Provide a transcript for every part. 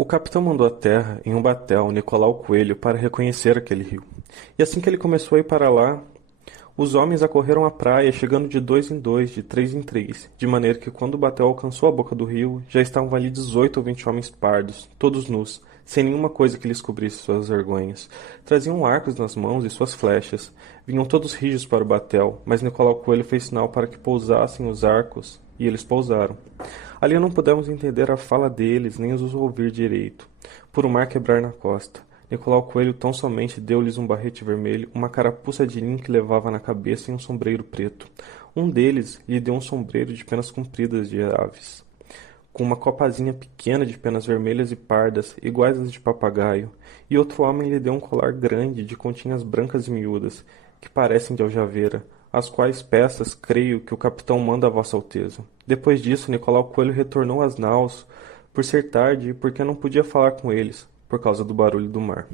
O capitão mandou à terra, em um batel, Nicolau Coelho para reconhecer aquele rio. E assim que ele começou a ir para lá, os homens acorreram à praia, chegando de dois em dois, de três em três, de maneira que quando o batel alcançou a boca do rio, já estavam ali 18 ou 20 homens pardos, todos nus, sem nenhuma coisa que lhes cobrisse suas vergonhas. Traziam arcos nas mãos e suas flechas. Vinham todos rijos para o batel, mas Nicolau Coelho fez sinal para que pousassem os arcos, e eles pousaram. Ali não pudemos entender a fala deles, nem os ouvir direito, por o mar quebrar na costa. Nicolau Coelho tão somente deu-lhes um barrete vermelho, uma carapuça de linho que levava na cabeça e um sombreiro preto. Um deles lhe deu um sombreiro de penas compridas de aves, com uma copazinha pequena de penas vermelhas e pardas, iguais às de papagaio, e outro homem lhe deu um colar grande de continhas brancas e miúdas, que parecem de aljaveira, as quais peças creio que o capitão manda a Vossa Alteza. Depois disso, Nicolau Coelho retornou às naus, por ser tarde e porque não podia falar com eles, por causa do barulho do mar.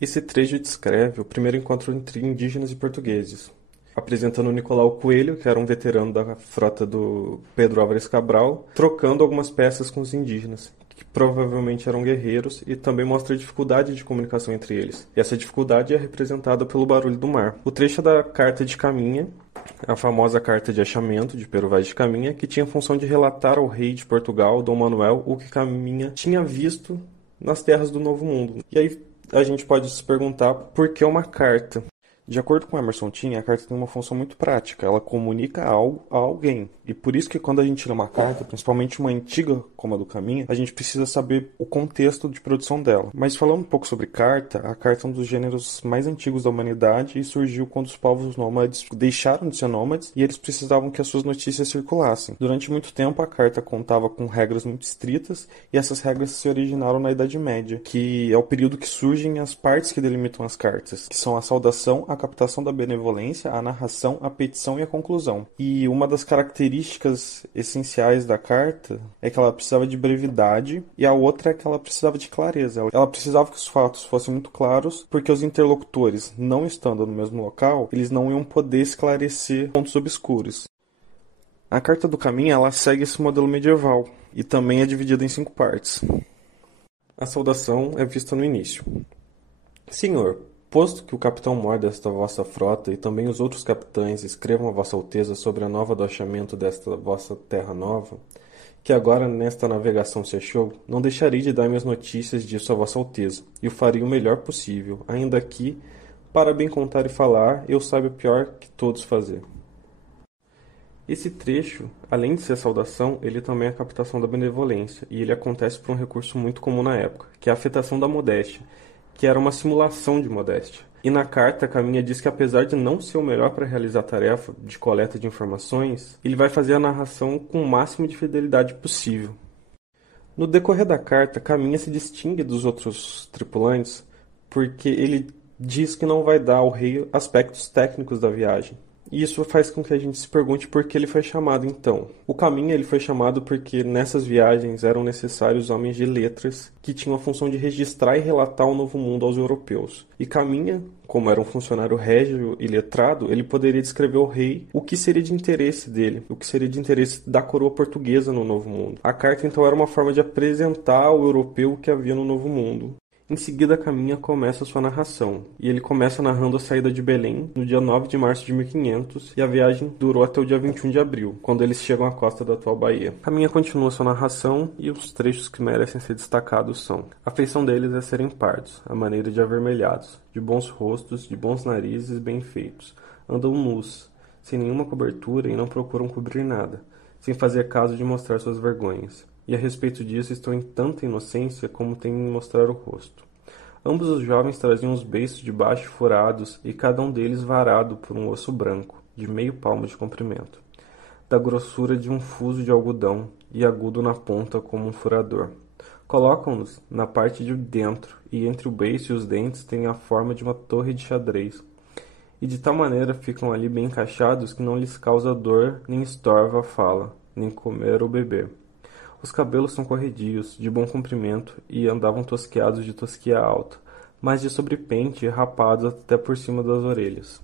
Esse trecho descreve o primeiro encontro entre indígenas e portugueses, apresentando Nicolau Coelho, que era um veterano da frota do Pedro Álvares Cabral, trocando algumas peças com os indígenas, que provavelmente eram guerreiros, e também mostra a dificuldade de comunicação entre eles. E essa dificuldade é representada pelo barulho do mar. O trecho é da Carta de Caminha, a famosa Carta de Achamento de Pero Vaz de Caminha, que tinha a função de relatar ao rei de Portugal, Dom Manuel, o que Caminha tinha visto nas terras do Novo Mundo. E aí a gente pode se perguntar por que uma carta? De acordo com Emerson Tin, a carta tem uma função muito prática. Ela comunica algo a alguém. E por isso que quando a gente lê uma carta, principalmente uma antiga como a do Caminha, a gente precisa saber o contexto de produção dela. Mas falando um pouco sobre carta, a carta é um dos gêneros mais antigos da humanidade e surgiu quando os povos nômades deixaram de ser nômades e eles precisavam que as suas notícias circulassem. Durante muito tempo, a carta contava com regras muito estritas e essas regras se originaram na Idade Média, que é o período que surgem as partes que delimitam as cartas, que são a saudação, a captação da benevolência, a narração, a petição e a conclusão. E uma das características essenciais da carta é que ela precisava de brevidade e a outra é que ela precisava de clareza. Ela precisava que os fatos fossem muito claros, porque os interlocutores, não estando no mesmo local, eles não iam poder esclarecer pontos obscuros. A Carta do Caminho ela segue esse modelo medieval e também é dividida em 5 partes. A saudação é vista no início. Senhor, posto que o capitão-mor desta vossa frota e também os outros capitães escrevam a vossa alteza sobre a nova do achamento desta vossa terra nova, que agora nesta navegação se achou, não deixarei de dar minhas notícias disso a vossa alteza, e o farei o melhor possível, ainda que, para bem contar e falar, eu saiba pior que todos fazer. Esse trecho, além de ser a saudação, ele também é a captação da benevolência, e ele acontece por um recurso muito comum na época, que é a afetação da modéstia, que era uma simulação de modéstia. E na carta, Caminha diz que apesar de não ser o melhor para realizar a tarefa de coleta de informações, ele vai fazer a narração com o máximo de fidelidade possível. No decorrer da carta, Caminha se distingue dos outros tripulantes porque ele diz que não vai dar ao rei aspectos técnicos da viagem. E isso faz com que a gente se pergunte por que ele foi chamado então. O Caminha ele foi chamado porque nessas viagens eram necessários homens de letras que tinham a função de registrar e relatar o novo mundo aos europeus. E Caminha, como era um funcionário régio e letrado, ele poderia descrever ao rei o que seria de interesse dele, o que seria de interesse da coroa portuguesa no novo mundo. A carta então era uma forma de apresentar ao europeu o que havia no novo mundo. Em seguida, Caminha começa sua narração, e ele começa narrando a saída de Belém no dia 9 de março de 1500, e a viagem durou até o dia 21 de abril, quando eles chegam à costa da atual Bahia. Caminha continua sua narração, e os trechos que merecem ser destacados são: a feição deles é serem pardos, a maneira de avermelhados, de bons rostos, de bons narizes bem feitos, andam nus, sem nenhuma cobertura e não procuram cobrir nada, sem fazer caso de mostrar suas vergonhas. E a respeito disso estão em tanta inocência como têm em mostrar o rosto. Ambos os jovens traziam os beiços de baixo furados e cada um deles varado por um osso branco, de meio palmo de comprimento, da grossura de um fuso de algodão e agudo na ponta como um furador. Colocam-nos na parte de dentro e entre o beiço e os dentes têm a forma de uma torre de xadrez, e de tal maneira ficam ali bem encaixados que não lhes causa dor nem estorva a fala, nem comer ou beber. Os cabelos são corredios, de bom comprimento, e andavam tosqueados de tosquia alta, mas de sobrepente e rapados até por cima das orelhas.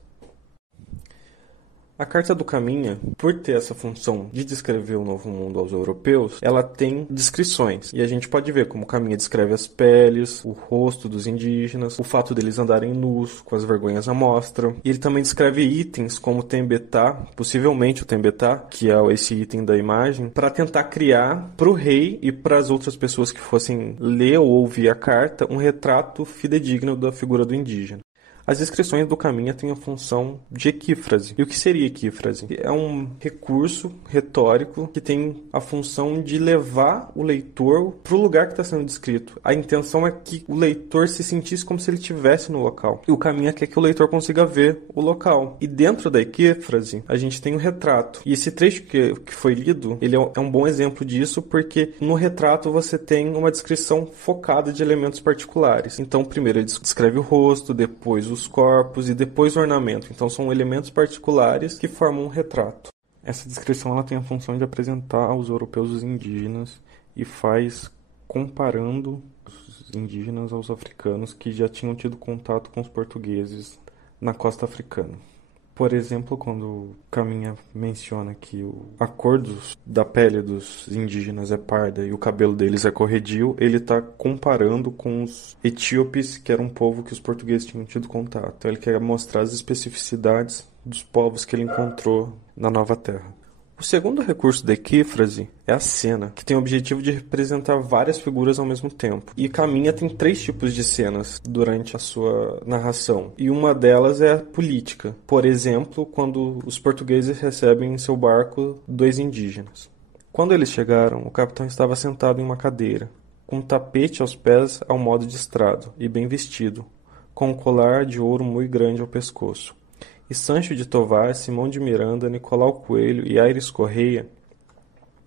A Carta do Caminha, por ter essa função de descrever o Novo Mundo aos europeus, ela tem descrições. E a gente pode ver como Caminha descreve as peles, o rosto dos indígenas, o fato deles andarem nus, com as vergonhas à mostra. E ele também descreve itens como o tembetá, possivelmente o tembetá, que é esse item da imagem, para tentar criar para o rei e para as outras pessoas que fossem ler ou ouvir a carta um retrato fidedigno da figura do indígena. As descrições do Caminha têm a função de equífrase. E o que seria equífrase? É um recurso retórico que tem a função de levar o leitor para o lugar que está sendo descrito. A intenção é que o leitor se sentisse como se ele estivesse no local. E o Caminha quer que o leitor consiga ver o local. E dentro da equífrase, a gente tem o retrato. E esse trecho que foi lido, ele é um bom exemplo disso, porque no retrato você tem uma descrição focada de elementos particulares. Então, primeiro ele descreve o rosto, depois os corpos e depois o ornamento. Então são elementos particulares que formam um retrato. Essa descrição ela tem a função de apresentar aos europeus os indígenas e faz comparando os indígenas aos africanos que já tinham tido contato com os portugueses na costa africana. Por exemplo, quando Caminha menciona que a cor da pele dos indígenas é parda e o cabelo deles é corredio, ele está comparando com os etíopes, que era um povo que os portugueses tinham tido contato. Então ele quer mostrar as especificidades dos povos que ele encontrou na Nova Terra. O segundo recurso da equífrase é a cena, que tem o objetivo de representar várias figuras ao mesmo tempo. E Caminha tem 3 tipos de cenas durante a sua narração. E uma delas é a política. Por exemplo, quando os portugueses recebem em seu barco 2 indígenas. Quando eles chegaram, o capitão estava sentado em uma cadeira, com um tapete aos pés ao modo de estrado, e bem vestido, com um colar de ouro muito grande ao pescoço. E Sancho de Tovar, Simão de Miranda, Nicolau Coelho e Aires Correia,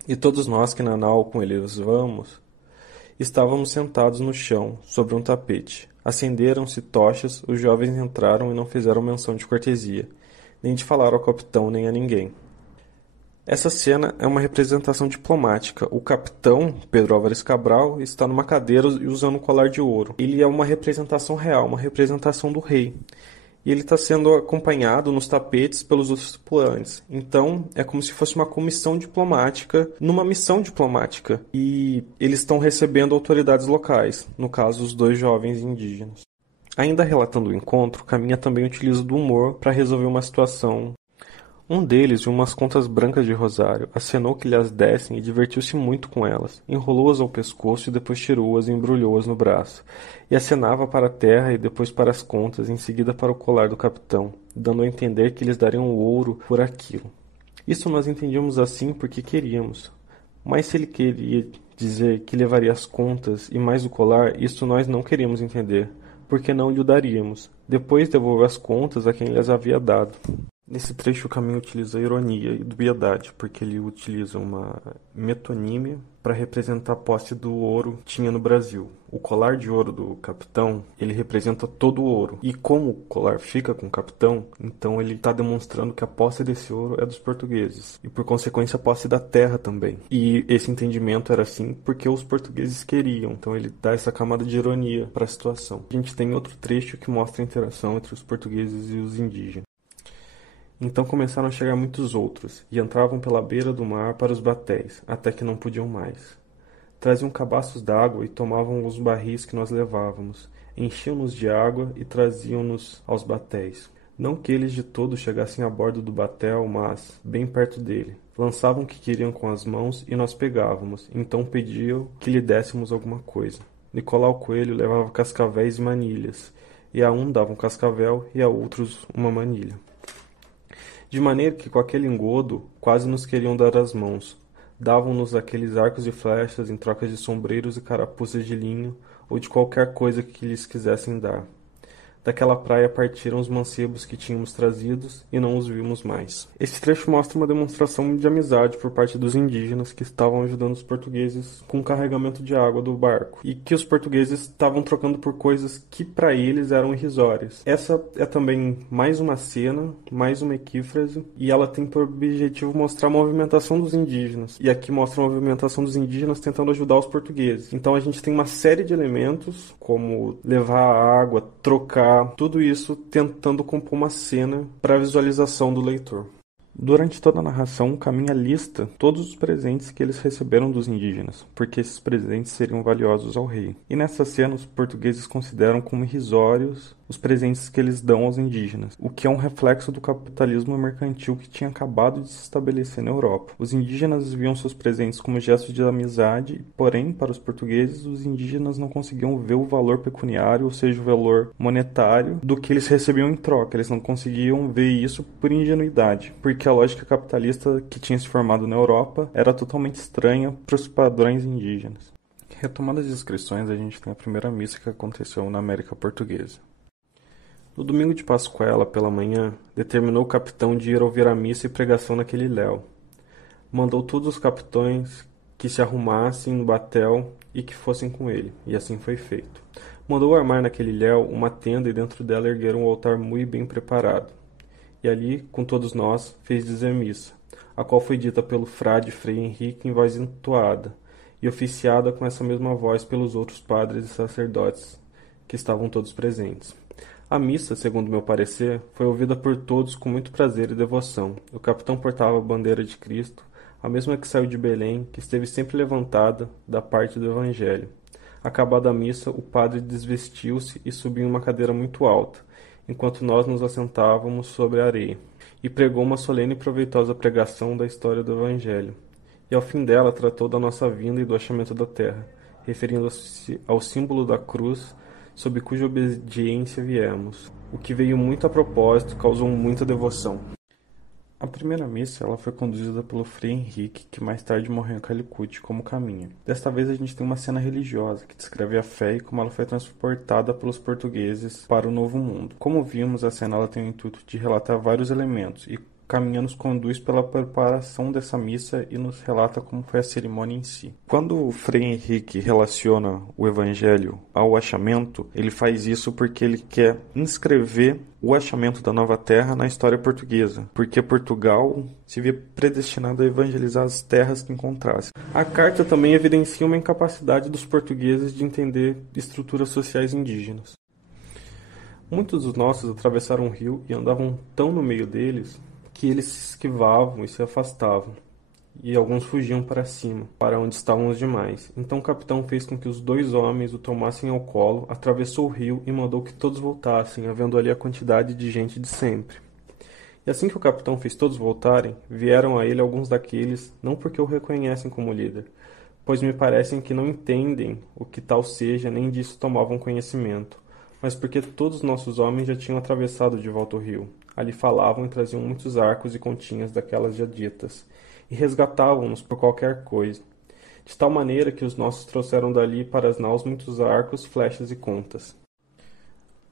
e todos nós que na nau com eles vamos, estávamos sentados no chão, sobre um tapete. Acenderam-se tochas, os jovens entraram e não fizeram menção de cortesia, nem de falar ao capitão nem a ninguém. Essa cena é uma representação diplomática. O capitão, Pedro Álvares Cabral, está numa cadeira e usando um colar de ouro. Ele é uma representação real, uma representação do rei. E ele está sendo acompanhado nos tapetes pelos outros tripulantes. Então, é como se fosse uma comissão diplomática numa missão diplomática. E eles estão recebendo autoridades locais, no caso, os 2 jovens indígenas. Ainda relatando o encontro, Caminha também utiliza do humor para resolver uma situação. Um deles viu umas contas brancas de rosário, acenou que lhes dessem e divertiu-se muito com elas. Enrolou-as ao pescoço e depois tirou-as e embrulhou-as no braço. E acenava para a terra e depois para as contas, em seguida para o colar do capitão, dando a entender que lhes dariam o ouro por aquilo. Isso nós entendíamos assim porque queríamos. Mas se ele queria dizer que levaria as contas e mais o colar, isso nós não queríamos entender, porque não lhe daríamos. Depois devolveu as contas a quem lhes havia dado. Nesse trecho, o Caminha utiliza a ironia e dubiedade, porque ele utiliza uma metonímia para representar a posse do ouro que tinha no Brasil. O colar de ouro do capitão, ele representa todo o ouro. E como o colar fica com o capitão, então ele está demonstrando que a posse desse ouro é dos portugueses. E por consequência a posse da terra também. E esse entendimento era assim porque os portugueses queriam. Então ele dá essa camada de ironia para a situação. A gente tem outro trecho que mostra a interação entre os portugueses e os indígenas. Então começaram a chegar muitos outros, e entravam pela beira do mar para os batéis, até que não podiam mais. Traziam cabaços d'água e tomavam os barris que nós levávamos, enchiam-nos de água e traziam-nos aos batéis. Não que eles de todo chegassem a bordo do batel, mas, bem perto dele, lançavam o que queriam com as mãos e nós pegávamos, então pediam que lhe dessemos alguma coisa. Nicolau Coelho levava cascavéis e manilhas, e a um dava um cascavel e a outros uma manilha. De maneira que com aquele engodo quase nos queriam dar as mãos. Davam-nos aqueles arcos e flechas em troca de sombreiros e carapuças de linho ou de qualquer coisa que lhes quisessem dar. Daquela praia partiram os mancebos que tínhamos trazidos e não os vimos mais. Esse trecho mostra uma demonstração de amizade por parte dos indígenas que estavam ajudando os portugueses com o carregamento de água do barco e que os portugueses estavam trocando por coisas que para eles eram irrisórias. Essa é também mais uma cena, mais uma equífrase, e ela tem por objetivo mostrar a movimentação dos indígenas. E aqui mostra a movimentação dos indígenas tentando ajudar os portugueses. Então a gente tem uma série de elementos, como levar a água, trocar, tudo isso tentando compor uma cena para a visualização do leitor. Durante toda a narração, Caminha lista todos os presentes que eles receberam dos indígenas, porque esses presentes seriam valiosos ao rei. E nessa cena, os portugueses consideram como irrisórios os presentes que eles dão aos indígenas, o que é um reflexo do capitalismo mercantil que tinha acabado de se estabelecer na Europa. Os indígenas viam seus presentes como gestos de amizade, porém, para os portugueses, os indígenas não conseguiam ver o valor pecuniário, ou seja, o valor monetário, do que eles recebiam em troca. Eles não conseguiam ver isso por ingenuidade, porque a lógica capitalista que tinha se formado na Europa era totalmente estranha para os padrões indígenas. Retomando as inscrições, a gente tem a primeira missa que aconteceu na América Portuguesa. No domingo de Pascuela, pela manhã, determinou o capitão de ir ouvir a missa e pregação naquele léu. Mandou todos os capitães que se arrumassem no batel e que fossem com ele, e assim foi feito. Mandou armar naquele léu uma tenda e dentro dela erguer um altar muito bem preparado. E ali, com todos nós, fez dizer missa, a qual foi dita pelo frade Frei Henrique em voz entoada, e oficiada com essa mesma voz pelos outros padres e sacerdotes, que estavam todos presentes. A missa, segundo meu parecer, foi ouvida por todos com muito prazer e devoção. O capitão portava a bandeira de Cristo, a mesma que saiu de Belém, que esteve sempre levantada da parte do Evangelho. Acabada a missa, o padre desvestiu-se e subiu em uma cadeira muito alta, enquanto nós nos assentávamos sobre a areia, e pregou uma solene e proveitosa pregação da história do Evangelho. E ao fim dela tratou da nossa vinda e do achamento da terra, referindo-se ao símbolo da cruz, sob cuja obediência viemos, o que veio muito a propósito e causou muita devoção. A primeira missa ela foi conduzida pelo Frei Henrique, que mais tarde morreu em Calicut como caminha. Desta vez a gente tem uma cena religiosa que descreve a fé e como ela foi transportada pelos portugueses para o Novo Mundo. Como vimos, a cena ela tem o intuito de relatar vários elementos e Caminha nos conduz pela preparação dessa missa e nos relata como foi a cerimônia em si. Quando o Frei Henrique relaciona o Evangelho ao achamento, ele faz isso porque ele quer inscrever o achamento da Nova Terra na história portuguesa, porque Portugal se via predestinado a evangelizar as terras que encontrasse. A carta também evidencia uma incapacidade dos portugueses de entender estruturas sociais indígenas. Muitos dos nossos atravessaram o rio e andavam tão no meio deles que eles se esquivavam e se afastavam, e alguns fugiam para cima, para onde estavam os demais. Então o capitão fez com que os dois homens o tomassem ao colo, atravessou o rio e mandou que todos voltassem, havendo ali a quantidade de gente de sempre. E assim que o capitão fez todos voltarem, vieram a ele alguns daqueles, não porque o reconhecem como líder, pois me parecem que não entendem o que tal seja, nem disso tomavam conhecimento, mas porque todos os nossos homens já tinham atravessado de volta o rio. Ali falavam e traziam muitos arcos e continhas daquelas já ditas, e resgatavam-nos por qualquer coisa, de tal maneira que os nossos trouxeram dali para as naus muitos arcos, flechas e contas.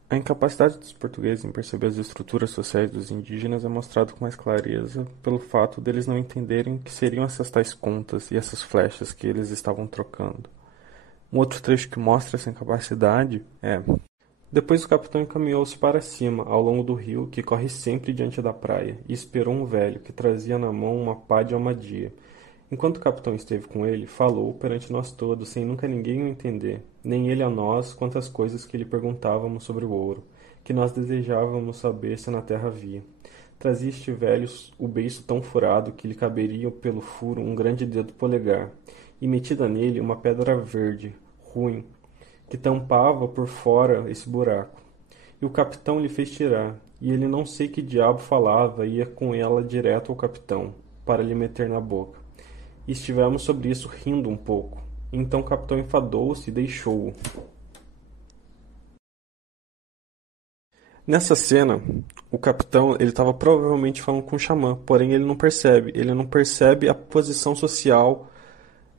A incapacidade dos portugueses em perceber as estruturas sociais dos indígenas é mostrada com mais clareza pelo fato deles não entenderem o que seriam essas tais contas e essas flechas que eles estavam trocando. Um outro trecho que mostra essa incapacidade é: depois o capitão encaminhou-se para cima, ao longo do rio, que corre sempre diante da praia, e esperou um velho, que trazia na mão uma pá de almadia. Enquanto o capitão esteve com ele, falou perante nós todos, sem nunca ninguém o entender, nem ele a nós, quantas coisas que lhe perguntávamos sobre o ouro, que nós desejávamos saber se na terra havia. Trazia este velho o beiço tão furado que lhe caberia pelo furo um grande dedo polegar, e metida nele uma pedra verde, ruim, que tampava por fora esse buraco. E o capitão lhe fez tirar, e ele não sei que diabo falava, ia com ela direto ao capitão, para lhe meter na boca. E estivemos sobre isso rindo um pouco. Então o capitão enfadou-se e deixou-o. Nessa cena, o capitão ele estava provavelmente falando com o xamã, porém ele não percebe a posição social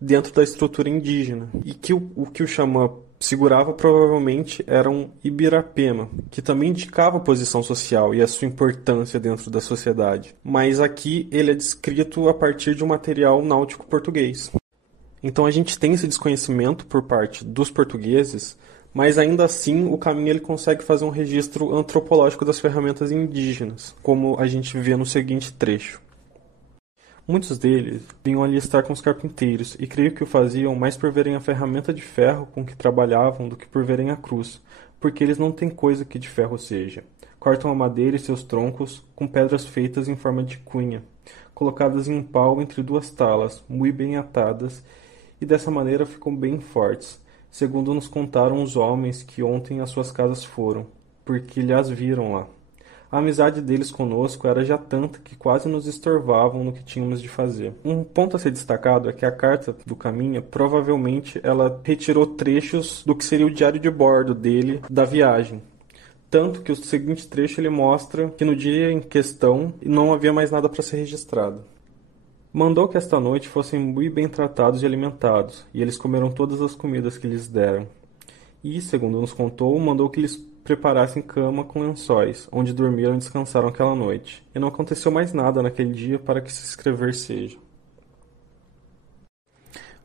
dentro da estrutura indígena. E que o que o xamã segurava provavelmente era um ibirapema, que também indicava a posição social e a sua importância dentro da sociedade. Mas aqui ele é descrito a partir de um material náutico português. Então a gente tem esse desconhecimento por parte dos portugueses, mas ainda assim o Caminha ele consegue fazer um registro antropológico das ferramentas indígenas, como a gente vê no seguinte trecho. Muitos deles vinham ali estar com os carpinteiros, e creio que o faziam mais por verem a ferramenta de ferro com que trabalhavam do que por verem a cruz, porque eles não têm coisa que de ferro seja. Cortam a madeira e seus troncos com pedras feitas em forma de cunha, colocadas em um pau entre duas talas, muito bem atadas, e dessa maneira ficam bem fortes, segundo nos contaram os homens que ontem às suas casas foram, porque lhas viram lá. A amizade deles conosco era já tanta que quase nos estorvavam no que tínhamos de fazer. Um ponto a ser destacado é que a carta do Caminha, provavelmente, ela retirou trechos do que seria o diário de bordo dele da viagem. Tanto que o seguinte trecho ele mostra que no dia em questão não havia mais nada para ser registrado. Mandou que esta noite fossem muito bem tratados e alimentados, e eles comeram todas as comidas que lhes deram. E, segundo nos contou, mandou que lhes preparassem cama com lençóis, onde dormiram e descansaram aquela noite. E não aconteceu mais nada naquele dia para que se escrever seja.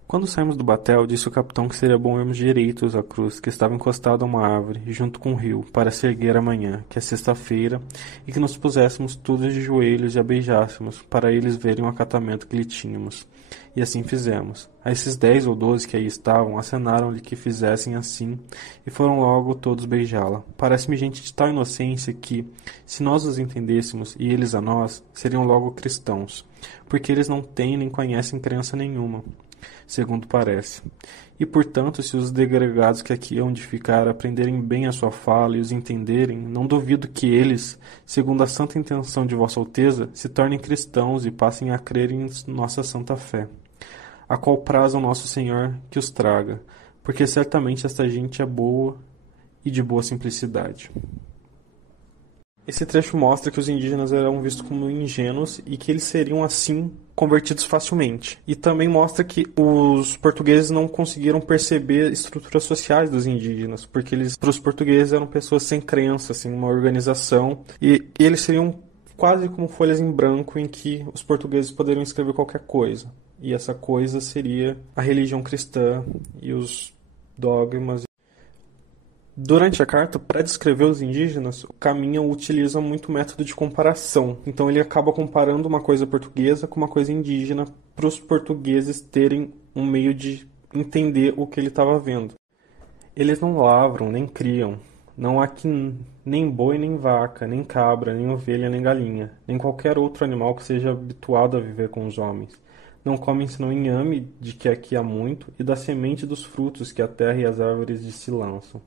Quando saímos do batel, disse o capitão que seria bom irmos direitos à cruz, que estava encostada a uma árvore, junto com o rio, para se erguer amanhã, que é sexta-feira, e que nos puséssemos todos de joelhos e a beijássemos, para eles verem o acatamento que lhe tínhamos. E assim fizemos. A esses 10 ou 12 que aí estavam, acenaram-lhe que fizessem assim, e foram logo todos beijá-la. Parece-me gente de tal inocência que, se nós os entendêssemos, e eles a nós, seriam logo cristãos, porque eles não têm nem conhecem crença nenhuma, segundo parece. E, portanto, se os degregados que aqui hão de ficar aprenderem bem a sua fala e os entenderem, não duvido que eles, segundo a santa intenção de Vossa Alteza, se tornem cristãos e passem a crer em nossa santa fé, a qual praza ao nosso Senhor que os traga, porque certamente esta gente é boa e de boa simplicidade. Esse trecho mostra que os indígenas eram vistos como ingênuos e que eles seriam, assim, convertidos facilmente. E também mostra que os portugueses não conseguiram perceber estruturas sociais dos indígenas, porque eles, para os portugueses, eram pessoas sem crença, sem uma organização, e eles seriam quase como folhas em branco em que os portugueses poderiam escrever qualquer coisa. E essa coisa seria a religião cristã e os dogmas. Durante a carta, para descrever os indígenas, o Caminha utiliza muito método de comparação. Então ele acaba comparando uma coisa portuguesa com uma coisa indígena para os portugueses terem um meio de entender o que ele estava vendo. Eles não lavram, nem criam. Não há aqui nem boi, nem vaca, nem cabra, nem ovelha, nem galinha, nem qualquer outro animal que seja habituado a viver com os homens. Não comem senão inhame, de que aqui há muito, e da semente dos frutos que a terra e as árvores de se lançam.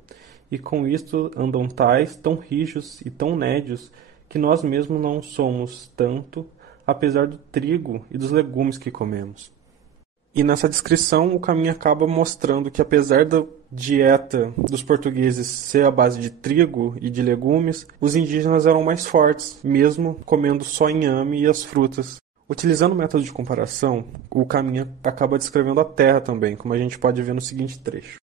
E com isto andam tais, tão rijos e tão nédios, que nós mesmos não somos tanto, apesar do trigo e dos legumes que comemos. E nessa descrição o Caminha acaba mostrando que apesar da dieta dos portugueses ser à base de trigo e de legumes, os indígenas eram mais fortes, mesmo comendo só inhame e as frutas. Utilizando o método de comparação, o Caminha acaba descrevendo a terra também, como a gente pode ver no seguinte trecho.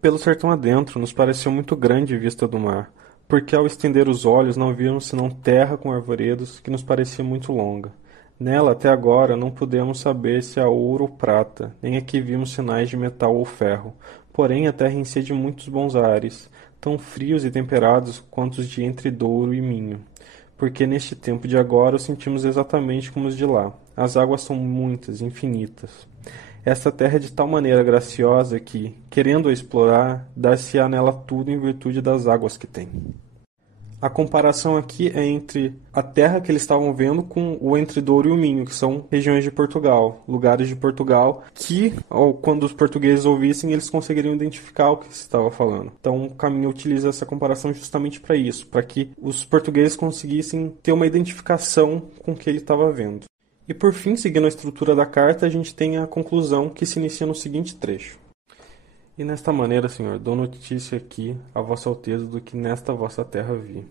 Pelo sertão adentro, nos pareceu muito grande a vista do mar, porque ao estender os olhos não vimos senão terra com arvoredos, que nos parecia muito longa. Nela, até agora, não pudemos saber se há ouro ou prata, nem aqui vimos sinais de metal ou ferro. Porém, a terra enchia de muitos bons ares, tão frios e temperados quanto os de entre Douro e Minho, porque neste tempo de agora os sentimos exatamente como os de lá. As águas são muitas, infinitas. Esta terra é de tal maneira graciosa que, querendo-a explorar, dar-se-á nela tudo em virtude das águas que tem. A comparação aqui é entre a terra que eles estavam vendo com o Entre Douro e o Minho, que são regiões de Portugal, lugares de Portugal que, quando os portugueses ouvissem, eles conseguiriam identificar o que se estava falando. Então o Caminha utiliza essa comparação justamente para isso, para que os portugueses conseguissem ter uma identificação com o que ele estava vendo. E por fim, seguindo a estrutura da carta, a gente tem a conclusão que se inicia no seguinte trecho. E nesta maneira, Senhor, dou notícia aqui a Vossa Alteza do que nesta vossa terra vi.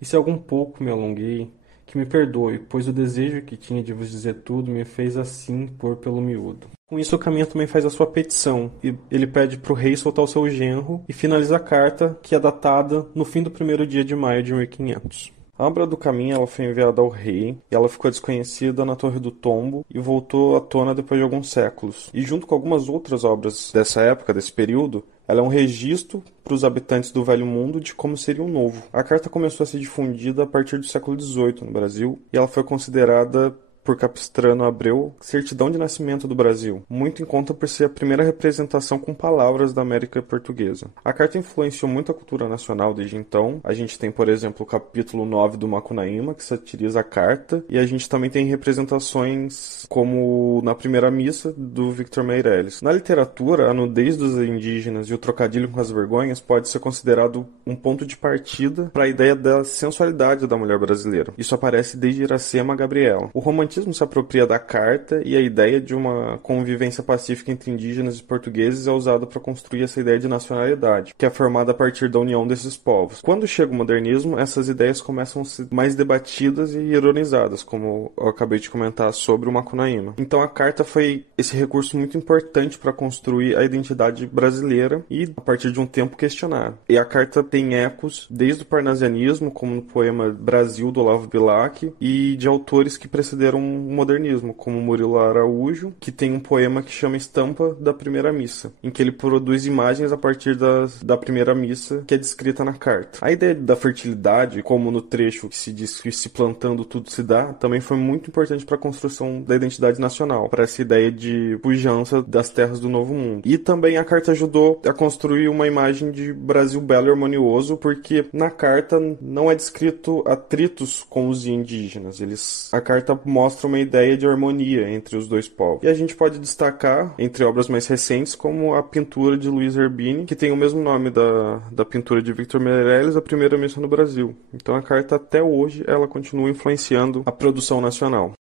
E se algum pouco me alonguei, que me perdoe, pois o desejo que tinha de vos dizer tudo me fez assim pôr pelo miúdo. Com isso, o Caminha também faz a sua petição, e ele pede para o rei soltar o seu genro e finaliza a carta, que é datada no fim do primeiro dia de maio de 1500. A obra do Caminha ela foi enviada ao rei e ela ficou desconhecida na Torre do Tombo e voltou à tona depois de alguns séculos. E junto com algumas outras obras dessa época, desse período, ela é um registro para os habitantes do Velho Mundo de como seria o Novo. A carta começou a ser difundida a partir do século XVIII no Brasil e ela foi considerada por Capistrano Abreu, Certidão de Nascimento do Brasil, muito em conta por ser a primeira representação com palavras da América Portuguesa. A carta influenciou muito a cultura nacional desde então. A gente tem, por exemplo, o capítulo 9 do Macunaíma, que satiriza a carta, e a gente também tem representações como na primeira missa do Victor Meirelles. Na literatura, a nudez dos indígenas e o trocadilho com as vergonhas pode ser considerado um ponto de partida para a ideia da sensualidade da mulher brasileira. Isso aparece desde Iracema a Gabriela. O romantismo se apropria da carta e a ideia de uma convivência pacífica entre indígenas e portugueses é usada para construir essa ideia de nacionalidade, que é formada a partir da união desses povos. Quando chega o modernismo, essas ideias começam a ser mais debatidas e ironizadas, como eu acabei de comentar sobre o Macunaíma. Então a carta foi esse recurso muito importante para construir a identidade brasileira e, a partir de um tempo, questionar. E a carta tem ecos desde o parnasianismo, como no poema Brasil, do Olavo Bilac, e de autores que precederam o modernismo, como Murilo Araújo, que tem um poema que chama Estampa da Primeira Missa, em que ele produz imagens a partir da primeira missa que é descrita na carta. A ideia da fertilidade, como no trecho que se diz que se plantando tudo se dá, também foi muito importante para a construção da identidade nacional, para essa ideia de pujança das terras do Novo Mundo. E também a carta ajudou a construir uma imagem de Brasil belo e harmonioso, porque na carta não é descrito atritos com os indígenas. A carta mostra uma ideia de harmonia entre os dois povos. E a gente pode destacar, entre obras mais recentes, como a pintura de Luiz Erbini, que tem o mesmo nome da pintura de Victor Meirelles, A Primeira Missa no Brasil. Então a carta, até hoje, ela continua influenciando a produção nacional.